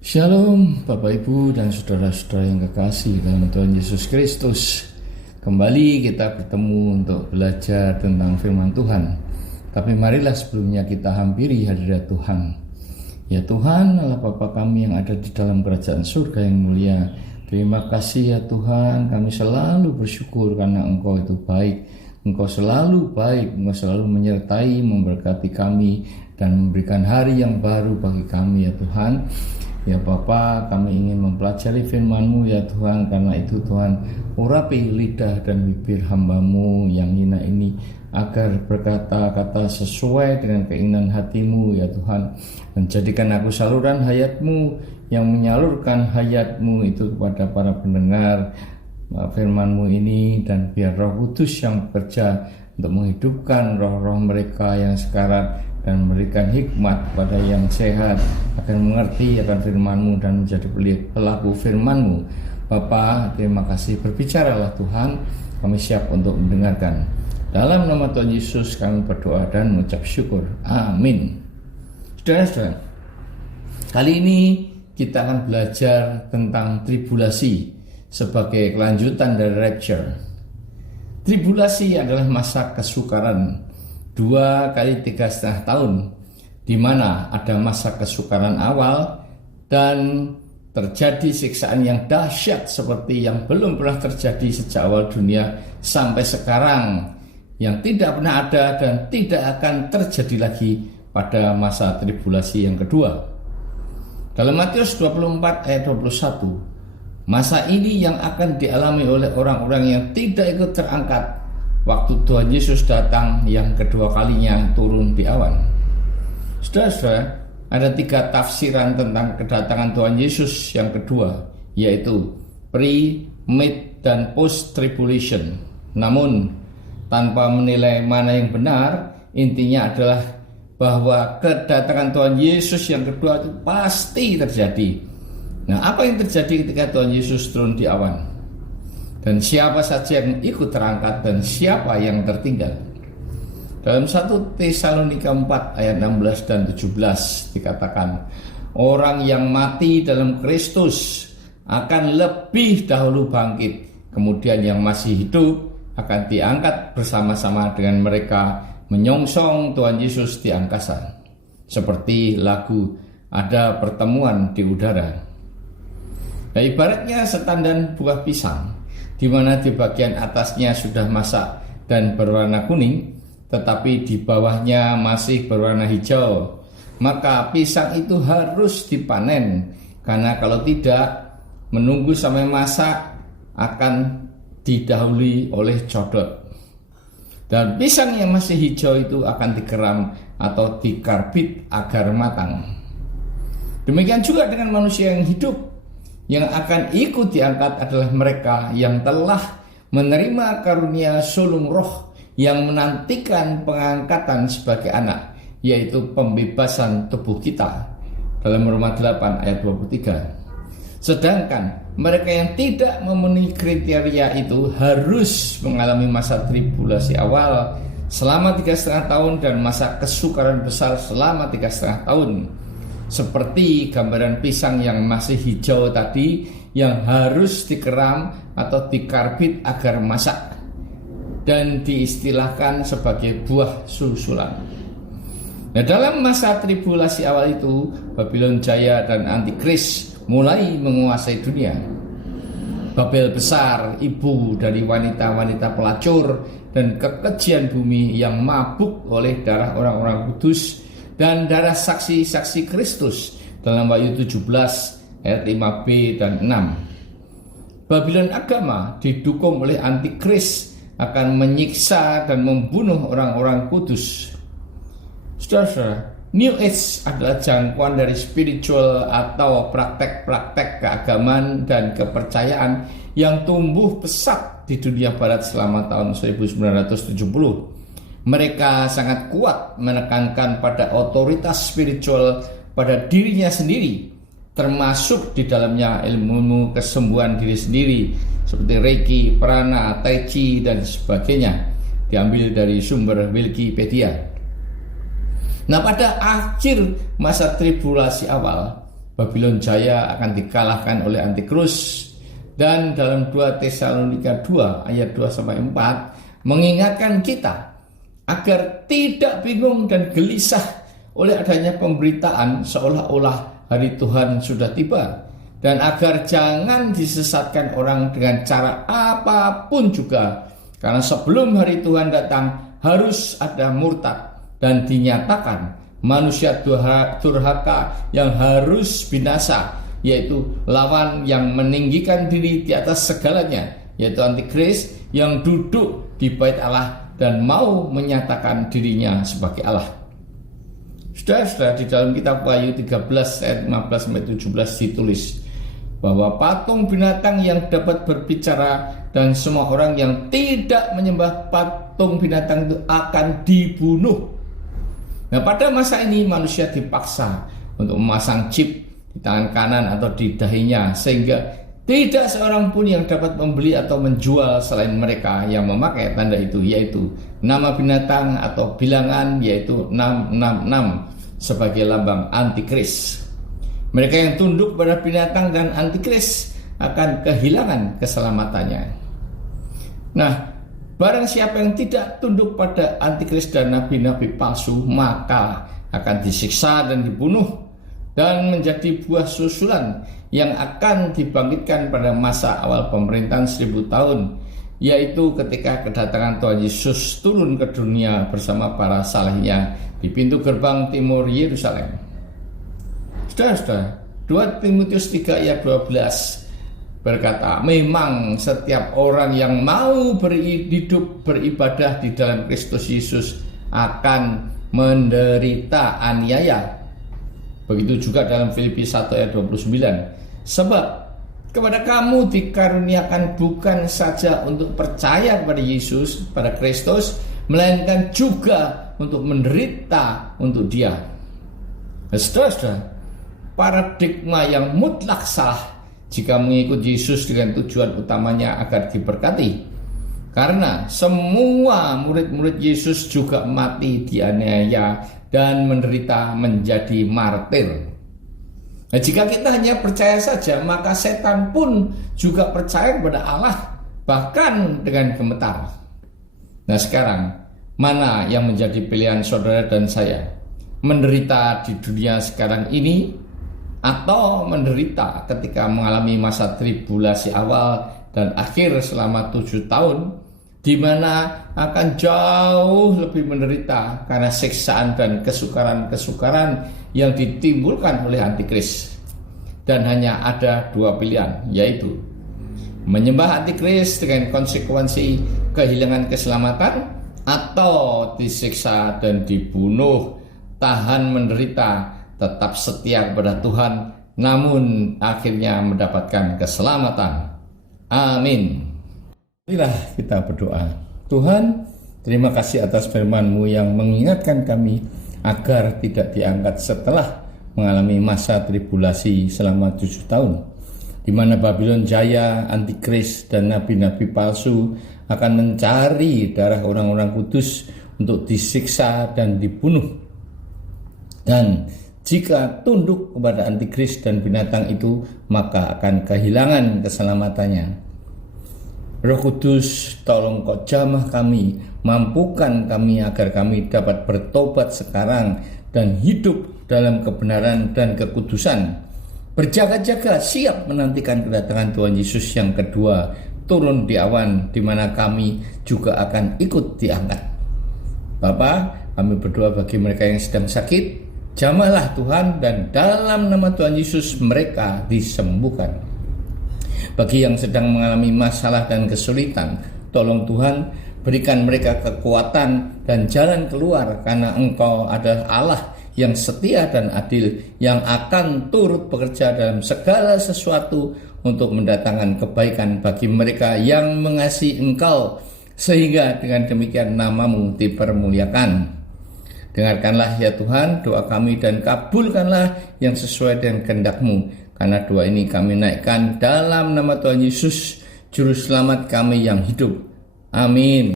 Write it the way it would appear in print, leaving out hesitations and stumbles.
Shalom Bapak Ibu dan saudara-saudara yang kekasih dalam Tuhan Yesus Kristus. Kembali kita bertemu untuk belajar tentang firman Tuhan. Tapi marilah sebelumnya kita hampiri hadirat Tuhan. Ya Tuhan, Allah Bapa kami yang ada di dalam kerajaan surga yang mulia, terima kasih ya Tuhan, kami selalu bersyukur karena Engkau itu baik. Engkau selalu baik, Engkau selalu menyertai, memberkati kami dan memberikan hari yang baru bagi kami ya Tuhan. Ya Bapa, kami ingin mempelajari firman-Mu ya Tuhan. Karena itu Tuhan, urapi lidah dan bibir hamba-Mu yang hina ini, agar berkata-kata sesuai dengan keinginan hati-Mu ya Tuhan. Dan jadikan aku saluran hayat-Mu yang menyalurkan hayat-Mu itu kepada para pendengar firman-Mu ini. Dan biar Roh Kudus yang bekerja untuk menghidupkan roh-roh mereka yang sekarat dan memberikan hikmat kepada yang sehat akan mengerti akan firman-Mu dan menjadi pelaku firman-Mu. Bapa, terima kasih, berbicaralah Tuhan, kami siap untuk mendengarkan. Dalam nama Tuhan Yesus kami berdoa dan mengucap syukur. Amin. Saudara-saudara, kali ini kita akan belajar tentang tribulasi sebagai kelanjutan dari rapture. Tribulasi adalah masa kesukaran 2 kali 3,5 tahun, di mana ada masa kesukaran awal dan terjadi siksaan yang dahsyat seperti yang belum pernah terjadi sejak awal dunia sampai sekarang, yang tidak pernah ada dan tidak akan terjadi lagi pada masa tribulasi yang kedua. Dalam Matius 24 ayat 21, masa ini yang akan dialami oleh orang-orang yang tidak ikut terangkat waktu Tuhan Yesus datang yang kedua kalinya turun di awan. Saudara-saudara, ada 3 tafsiran tentang kedatangan Tuhan Yesus yang kedua, yaitu pre, mid, dan post tribulation. Namun tanpa menilai mana yang benar, intinya adalah bahwa kedatangan Tuhan Yesus yang kedua itu pasti terjadi. Nah, apa yang terjadi ketika Tuhan Yesus turun di awan? Dan siapa saja yang ikut terangkat dan siapa yang tertinggal? Dalam 1 Tesalonika 4 ayat 16 dan 17 dikatakan, orang yang mati dalam Kristus akan lebih dahulu bangkit, kemudian yang masih hidup akan diangkat bersama-sama dengan mereka menyongsong Tuhan Yesus di angkasa. Seperti lagu Ada Pertemuan di Udara. Nah, ibaratnya setan dan buah pisang, di mana di bagian atasnya sudah masak dan berwarna kuning, tetapi di bawahnya masih berwarna hijau. Maka pisang itu harus dipanen, karena kalau tidak, menunggu sampai masak akan didahului oleh codot. Dan pisang yang masih hijau itu akan dikeram atau dikarbit agar matang. Demikian juga dengan manusia yang hidup. Yang akan ikut diangkat adalah mereka yang telah menerima karunia sulung roh yang menantikan pengangkatan sebagai anak, yaitu pembebasan tubuh kita. Dalam Roma 8 ayat 23. Sedangkan mereka yang tidak memenuhi kriteria itu harus mengalami masa tribulasi awal selama 3,5 tahun dan masa kesukaran besar selama 3,5 tahun. Seperti gambaran pisang yang masih hijau tadi, yang harus dikeram atau dikarbit agar masak dan diistilahkan sebagai buah susulan. Nah, dalam masa tribulasi awal itu, Babylon Jaya dan Antikris mulai menguasai dunia. Babel besar, ibu dari wanita-wanita pelacur dan kekejian bumi yang mabuk oleh darah orang-orang kudus dan darah saksi-saksi Kristus dalam Wahyu 17 ayat 5b dan 6. Babylon agama didukung oleh Antikris akan menyiksa dan membunuh orang-orang kudus. Saudara-saudara, New Age adalah jangkauan dari spiritual atau praktek-praktek keagamaan dan kepercayaan yang tumbuh pesat di dunia barat selama tahun 1970. Mereka sangat kuat menekankan pada otoritas spiritual pada dirinya sendiri, termasuk di dalamnya ilmu kesembuhan diri sendiri seperti Reiki, Prana, Tai Chi dan sebagainya, diambil dari sumber Wikipedia. Nah, pada akhir masa tribulasi awal, Babylon Jaya akan dikalahkan oleh Antikristus. Dan dalam 2 Tesalonika 2 ayat 2-4 mengingatkan kita agar tidak bingung dan gelisah oleh adanya pemberitaan seolah-olah hari Tuhan sudah tiba, dan agar jangan disesatkan orang dengan cara apapun juga, karena sebelum hari Tuhan datang harus ada murtad dan dinyatakan manusia durhaka yang harus binasa, yaitu lawan yang meninggikan diri di atas segalanya, yaitu Antikristus yang duduk di bait Allah dan mau menyatakan dirinya sebagai Allah. Saudara-saudara, di dalam kitab Wahyu 13 ayat 15-17 ditulis bahwa patung binatang yang dapat berbicara dan semua orang yang tidak menyembah patung binatang itu akan dibunuh. Nah, pada masa ini manusia dipaksa untuk memasang chip di tangan kanan atau di dahinya, sehingga tidak seorang pun yang dapat membeli atau menjual selain mereka yang memakai tanda itu, yaitu nama binatang atau bilangan, yaitu 666 sebagai lambang Antikristus. Mereka yang tunduk pada binatang dan Antikristus akan kehilangan keselamatannya. Nah, barang siapa yang tidak tunduk pada Antikristus dan nabi-nabi palsu, maka akan disiksa dan dibunuh dan menjadi buah susulan yang akan dibangkitkan pada masa awal pemerintahan 1000 tahun, yaitu ketika kedatangan Tuhan Yesus turun ke dunia bersama para salehnya di pintu gerbang timur Yerusalem. Saudara-saudara, 2 Timotius 3 ayat 12 berkata, memang setiap orang yang mau hidup beribadah di dalam Kristus Yesus akan menderita aniaya. Begitu juga dalam Filipi 1 ayat 29. Sebab kepada kamu dikaruniakan bukan saja untuk percaya kepada Yesus, pada Kristus, melainkan juga untuk menderita untuk Dia. Saudara-saudara, paradigma yang mutlak salah jika mengikut Yesus dengan tujuan utamanya agar diberkati. Karena semua murid-murid Yesus juga mati dianiaya dan menderita menjadi martir. Nah, jika kita hanya percaya saja, maka setan pun juga percaya kepada Allah, bahkan dengan gemetar. Nah, sekarang mana yang menjadi pilihan saudara dan saya? Menderita di dunia sekarang ini, atau menderita ketika mengalami masa tribulasi awal dan akhir selama 7 tahun, di mana akan jauh lebih menderita karena siksaan dan kesukaran-kesukaran yang ditimbulkan oleh Antikristus. Dan hanya ada 2 pilihan, yaitu menyembah Antikristus dengan konsekuensi kehilangan keselamatan, atau disiksa dan dibunuh, tahan menderita, tetap setia kepada Tuhan, namun akhirnya mendapatkan keselamatan. Amin. Marilah kita berdoa. Tuhan, terima kasih atas firman-Mu yang mengingatkan kami agar tidak diangkat setelah mengalami masa tribulasi selama 7 tahun, di mana Babylon Jaya, Antikristus, dan nabi-nabi palsu akan mencari darah orang-orang kudus untuk disiksa dan dibunuh. Dan jika tunduk kepada Antikristus dan binatang itu, maka akan kehilangan keselamatannya. Roh Kudus, tolong Kau jamah kami, mampukan kami agar kami dapat bertobat sekarang dan hidup dalam kebenaran dan kekudusan. Berjaga-jaga siap menantikan kedatangan Tuhan Yesus yang kedua turun di awan, di mana kami juga akan ikut diangkat. Bapa, kami berdoa bagi mereka yang sedang sakit, jamahlah Tuhan, dan dalam nama Tuhan Yesus mereka disembuhkan. Bagi yang sedang mengalami masalah dan kesulitan, tolong Tuhan berikan mereka kekuatan dan jalan keluar, karena Engkau adalah Allah yang setia dan adil, yang akan turut bekerja dalam segala sesuatu untuk mendatangkan kebaikan bagi mereka yang mengasihi Engkau, sehingga dengan demikian nama-Mu dipermuliakan. Dengarkanlah ya Tuhan doa kami dan kabulkanlah yang sesuai dengan kehendak-Mu, karena doa ini kami naikkan dalam nama Tuhan Yesus, Juru Selamat kami yang hidup. Amin.